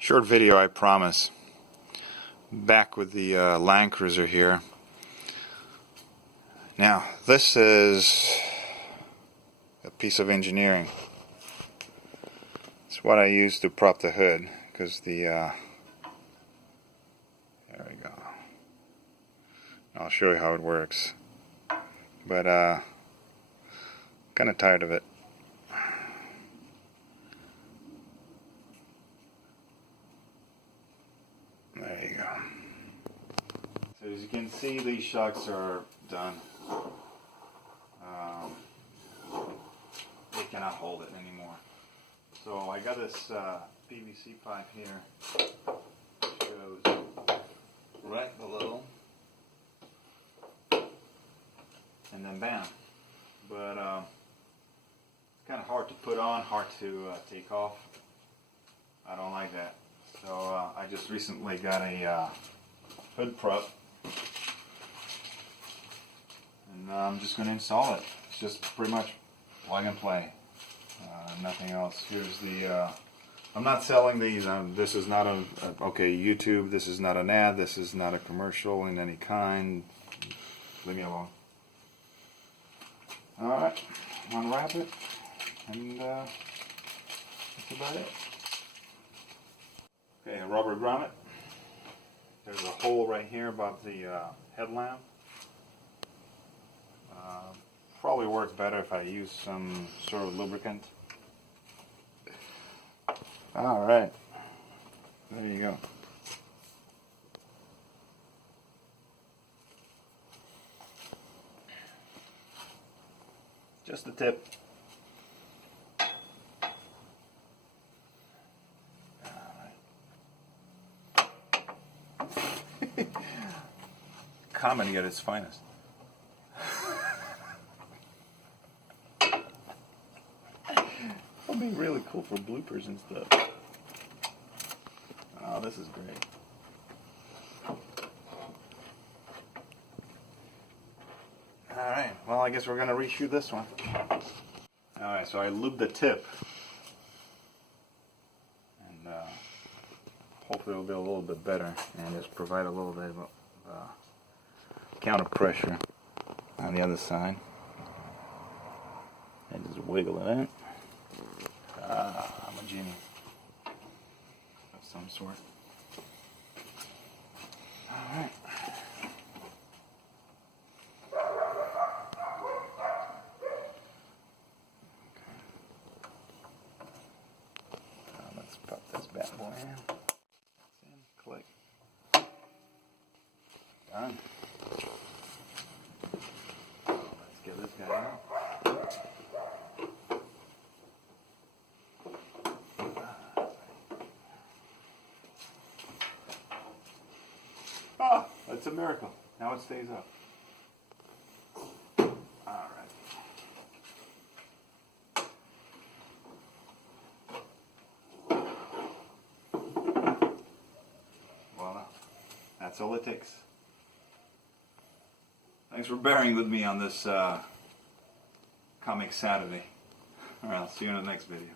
Short video, I promise. Back with the Land Cruiser here. Now, this is a piece of engineering. It's what I use to prop the hood, because the there we go. I'll show you how it works. But kind of tired of it. There you go. So as you can see, these shocks are done. They cannot hold it anymore. So I got this PVC pipe here. Shows right a little, and then bam. But it's kind of hard to put on, hard to take off. I don't like that. So I just recently got a hood prop, and I'm just going to install it. It's just pretty much plug and play, nothing else. Here's the, I'm not selling these, this is not okay, YouTube, this is not an ad, this is not a commercial in any kind, leave me alone. Alright, unwrap it, and that's about it. Okay, a rubber grommet. There's a hole right here above the headlamp. Probably work better if I use some sort of lubricant. Alright, there you go. Just the tip. Comedy at its finest. That'll be really cool for bloopers and stuff. Oh, this is great. Alright, well, I guess we're going to reshoot this one. Alright, so I lubed the tip. And hopefully it'll be a little bit better and just provide a little bit of counter pressure on the other side. And just wiggle it in. I'm a genie of some sort. Alright. Let's pop this bad boy in. Click. Done. Let's get this guy out. Ah, that's a miracle. Now it stays up. Alright. Voila. That's all it takes. Thanks for bearing with me on this comic Saturday. Alright, I'll see you in the next video.